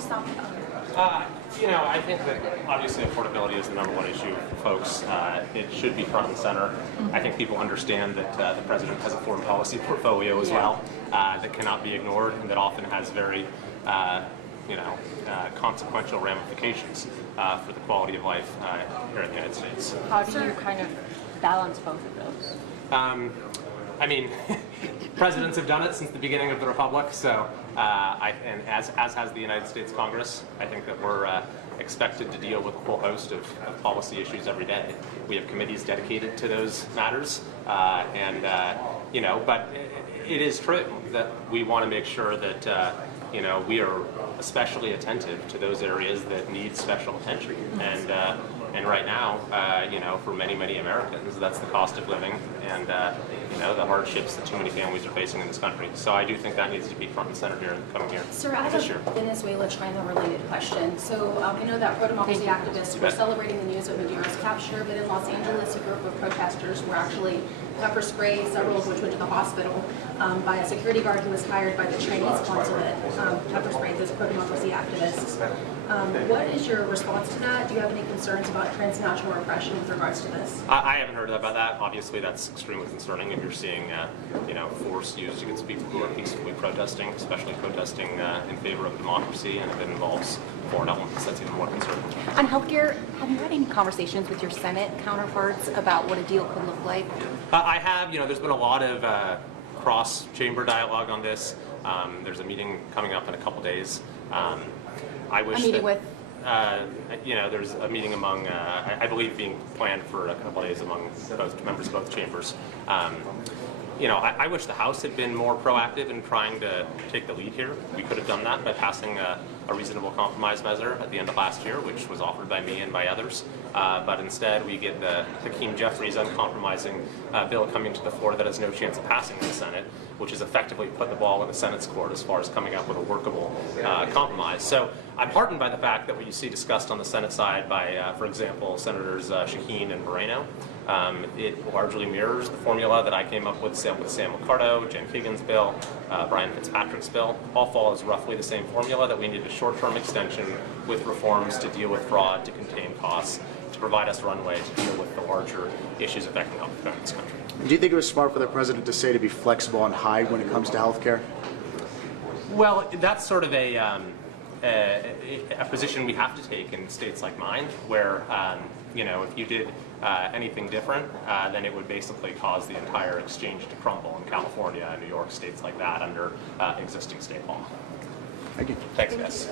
stop with others? I think that obviously affordability is the #1 issue for folks. It should be front and center. I think people understand that the president has a foreign policy portfolio as well that cannot be ignored and that often has very consequential ramifications for the quality of life here in the United States. How do you kind of balance both of those? Presidents have done it since the beginning of the Republic, so and as has the United States Congress, I think that we're expected to deal with a whole host of policy issues every day. We have committees dedicated to those matters, but it is true that we want to make sure that we are especially attentive to those areas that need special attention. And right now, for many Americans, that's the cost of living and the hardships that too many families are facing in this country. So I do think that needs to be front and center here in the coming year. Sir, I have a Venezuela-China related question. So I know that pro-democracy activists were celebrating the news of Maduro's capture, but in Los Angeles, a group of protesters were actually pepper sprayed, several of which went to the hospital, by a security guard who was hired by the Chinese consulate, pepper sprayed those pro-democracy activists. What is your response to that? Do you have any concerns about transnational repression with regards to this? I haven't heard about that. Obviously, that's extremely concerning if you're seeing, force used against people who are peacefully protesting, especially protesting in favor of democracy, and if it involves foreign elements, that's even more concerning. On healthcare, have you had any conversations with your Senate counterparts about what a deal could look like? I have. There's been a lot of cross-chamber dialogue on this. There's a meeting coming up in a couple days. I wish there's a meeting among, I believe, being planned for a couple days among both members of both chambers. I wish the House had been more proactive in trying to take the lead here. We could have done that by passing a reasonable compromise measure at the end of last year, which was offered by me and by others. But instead, we get the Hakeem Jeffries uncompromising bill coming to the floor that has no chance of passing in the Senate, which has effectively put the ball in the Senate's court as far as coming up with a workable compromise. So I'm heartened by the fact that what you see discussed on the Senate side by, for example, Senators Shaheen and Moreno, it largely mirrors the formula that I came up with Sam McCarto, Jen Keegan's bill, Brian Fitzpatrick's bill. All follows roughly the same formula, that we need a short-term extension with reforms to deal with fraud, to contain costs, to provide us runway to deal with the larger issues affecting health in this country. Do you think it was smart for the president to say to be flexible and hide when it comes to health care? Well, that's sort of a position we have to take in states like mine, where if you did anything different, then it would basically cause the entire exchange to crumble in California and New York, states like that, under existing state law. Thank you. Thanks, guys.